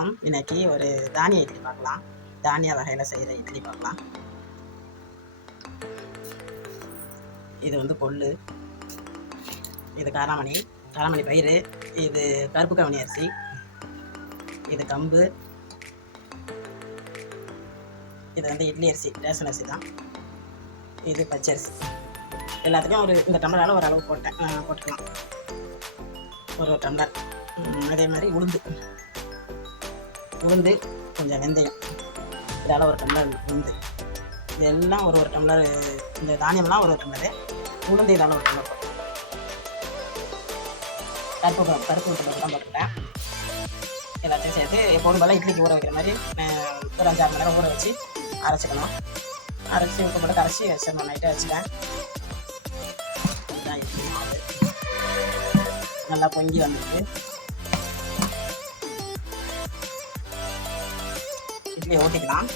வணக்கம். இன்னைக்கு ஒரு தானிய இட்லி பார்க்கலாம். தானிய வகையில் செய்கிற இட்லி பார்க்கலாம். இது வந்து கொள்ளு, இது காராமணி பயிறு, இது கருப்பு கவனி அரிசி, இது கம்பு, இது வந்து இட்லி அரிசி, ரேஷன் அரிசி தான். இது பச்சரிசி. எல்லாத்துக்கும் இந்த டம்ளரால் ஒரு அளவு போட்டுக்கலாம். ஒரு டம்ளர். அதே மாதிரி உளுந்து கொஞ்சம் வெந்தயம், இதால் ஒரு டம்ளர் உளுந்து. இதெல்லாம் ஒரு டம்ளர். இந்த தானியம்லாம் ஒரு டம்ளரு, உளுந்து இதால் ஒரு டம்ளர் போட்டேன். பருப்பு டம்ளர் தான் போட்டுக்கிட்டேன். எல்லாத்தையும் சேர்த்து எப்போதும் போல் இட்லிக்கு ஊற வைக்கிற மாதிரி ஒரு 5-6 மணி நேரம் ஊற வச்சு அரைச்சிக்கணும். அரைச்சி உப்பு போட்டு கரைச்சி வச்சிடணும். நைட்டு வச்சுட்டேன். இதுதான் இட்லி மாவு. நல்லா பொங்கி வந்துட்டு இட்லியை ஊற்றிக்கலாம்.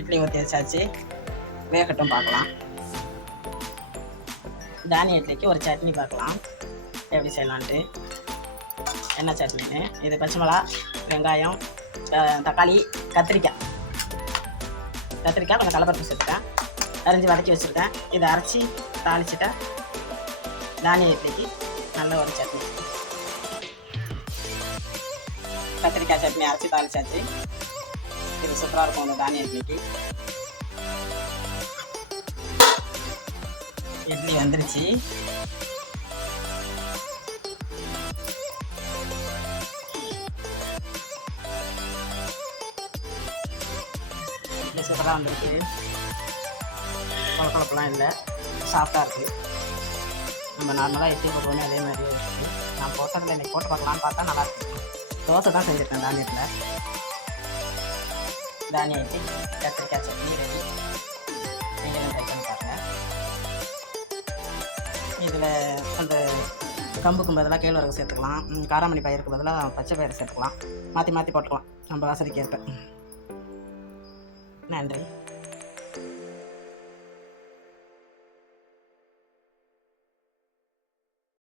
இட்லி ஊற்றி வச்சாச்சு. வேகட்டும் பார்க்கலாம். தானிய இட்லிக்கு ஒரு சட்னி பார்க்கலாம் எப்படி செய்யலான்ட்டு. என்ன சட்னின்னு, இது பச்சை மிளகா, வெங்காயம், தக்காளி, கத்திரிக்காய் கொஞ்சம் கடலைப்பருப்பு சேர்த்துட்டேன். அரைஞ்சி வதக்கி வச்சுருக்கேன். இதை அரைச்சி தாளிச்சிட்டா தானிய இட்லிக்கு நல்ல ஒரு சட்னி. கத்திரிக்காய் சட்னி அரைச்சி தாளிச்சாச்சு. இது சூப்பராக இருக்கும் அந்த தானிய இட்லிக்கு. இட்லி வந்துருச்சு. இட்லி சூப்பராக வந்துருக்கு. குழப்பெல்லாம் இல்லை, சாஃப்டாக இருக்குது. நம்ம நார்மலாக இட்லி போடுவோமே அதே மாதிரி இருக்குது. நான் போட்டதில் இன்றைக்கி போட்டு பார்க்கலான்னு பார்த்தா நல்லாயிருக்கு. தோசை தான் செஞ்சுருக்கேன் தானியத்தில். தானிய இட்லி கத்திரிக்காய் சட்னி ரெடி. நீங்களும் ட்ரை பண்ணி பாருங்கள். இதில் அந்த கம்புக்கும் பதிலாக கேழ்வரகு சேர்த்துக்கலாம். காராமணி பயிருக்கு பதிலாக பச்சை பயிறு சேர்த்துக்கலாம். மாற்றி போட்டுக்கலாம் நம்ம வசதிக்கு ஏற்ப. நன்றி.